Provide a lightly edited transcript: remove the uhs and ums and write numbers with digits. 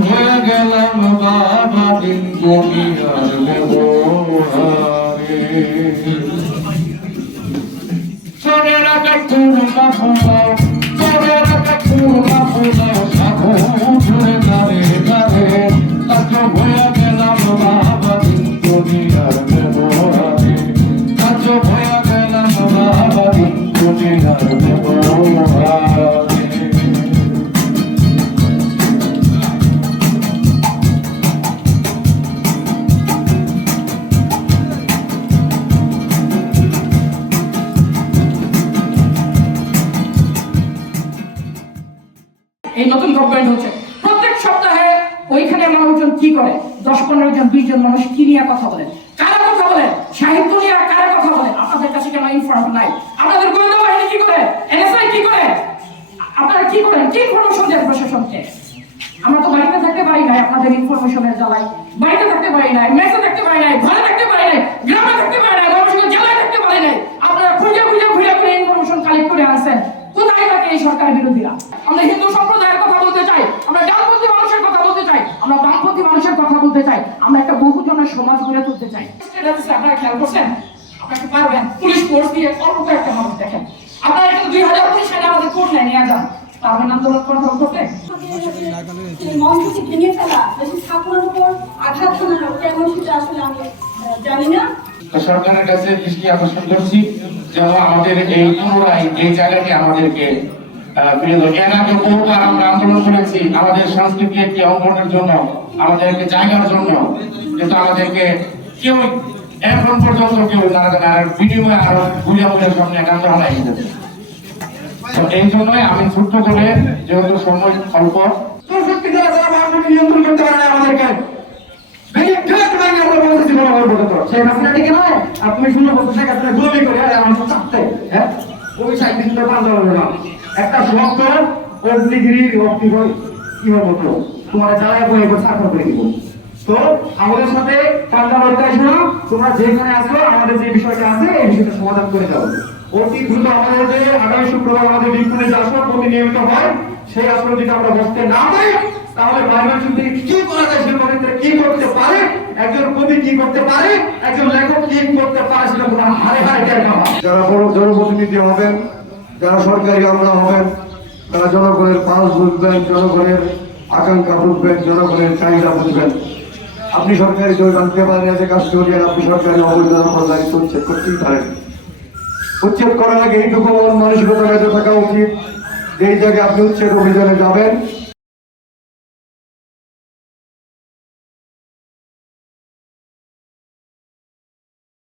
হয়ে গেলাম বাবা দিন দুনিয়ার ব্যবহারে চলে রাখা কুরমা ফুলা চলে রাখা কুরমা ফুলা সাধু ঘুরে দাঁড়ে দাঁড়ে কাজ হয়ে গেলাম বাবা দিন দুনিয়ার ব্যবহারে কাজ হয়ে গেলাম বাবা দিন দুনিয়ার ব্যবহারে এই নতুন গভর্নমেন্ট হচ্ছে প্রত্যেক সপ্তাহে ওইখানে মানুষজন কি করে 10-15 জন 20 জন মানুষ কি নিয়ে কথা বলেন, কারা কথা বলেন, সাহিত্য নিয়ে কারা কথা বলেন, আপনাদের কাছে কেন ইনফরমেশন নাই? আপনাদের গোয়েন্দা বাহিনী কি করে, এনএসআই কি করে, আপনারা কি করেন, কি ইনফরমেশন দেন প্রশাসনকে? আমরা তো বাড়িতে থাকতে পারি নাই আপনাদের ইনফরমেশনের জ্বালায়, বাড়িতে থাকতে পারি নাই, মেসে থাকতে পারি নাই, ঘরে থাকতে পারি নাই, গ্রামে থাকতে পারি নাই, মানুষের জেলায় থাকতে পারি নাই। আপনারা খুঁজে খুঁজে ঘুরে ঘুরে ইনফরমেশন কালেক্ট করে আনছেন। কোথায় থাকে এই সরকার বিরোধীরা? আমরা হিন্দু সম্প্রদায়ের কথা বলতে চাই, আমরা ডানপন্থী মানুষের কথা বলতে চাই, আমরা বামপন্থী মানুষের কথা বলতে চাই, আমরা একটা বহুজনের সমাজ গড়ে তুলতে চাই। আপনারা খেয়াল করছেন, আপনাকে পারবেন পুলিশ ফোর্স দিয়ে অল্প একটা মানুষ দেখেন। আপনারা এটা 2019 সালে আমাদের কোর্ট নিয়ে যান, পারবেন আন্দোলন কন্ট্রোল করতে? মঞ্চকে ভেঙে ফেলা, বেশি ছাত্রের উপর আঘাত হানা, কেন সেটা আসলে আমি জানি না। সরকারের কাছে দৃষ্টি আকর্ষণ করছি যেন আমাদের এই পুনরায় এই জায়গাটি আমাদেরকে এর আগে বহুবার আমরা আন্দোলন করেছি আমাদের সংস্কৃতি একটি অঙ্গনের জন্য, আমাদেরকে জায়গার জন্য, কিন্তু আমাদেরকে কেউ এখন পর্যন্ত কেউ আর বিনিময়ে আরো ঘুরে ঘুরে সামনে একান্ত হারাই যাবে। এই জন্যই আমি ছোট্ট করে যেহেতু সময় অল্প নিয়ন্ত্রণ করতে পারে আমাদেরকে আপনি শুনে বলতে গুলি করে আমার চাপতে হ্যাঁ ওই সাইড দিকে পাল্টা হবে না একটা শব্দ অগ্নিগিরি রক্তি হয় কি হবে তো তোমার জ্বালায় বই এবার সাফা করে দিব। তো আমাদের সাথে পাল্টা লড়তে আসো না, তোমরা যেখানে আসো আমাদের যে বিষয়টা আছে এই বিষয়টা সমাধান করে দাও অতি দ্রুত। আমাদের যে আগামী শুক্রবার আমাদের বিপুলে যে আসর প্রতিনিয়মিত হয় সেই আসর যদি আমরা বসতে না পারি তাহলে বাইবেল থেকে কি করা যায়, সে ক্ষেত্রে কি করতে পারে, একজন কবি কি করতে পারে, একজন লেখক কি করতে পারে সেটা তোমরা হারে হারে টের পাবা। যারা বড় জনপ্রতিনিধি হবেন, যারা সরকারি আমলা হবেন, তারা জনগণের পালস বুঝবেন, জনগণের আকাঙ্ক্ষা বুঝবেন, জনগণের চাহিদা বুঝবেন। আপনি সরকারি জরিমানা পেপারে আছে কাজ করিয়ে আপনি সরকারি অবৈধ দায়িত্ব উচ্ছেদ করতেই পারেন। উচ্ছেদ করার আগে এইটুকু মানসিকতা বেঁচে থাকা উচিত, যেই জায়গায় আপনি উচ্ছেদ অভিযানে যাবেন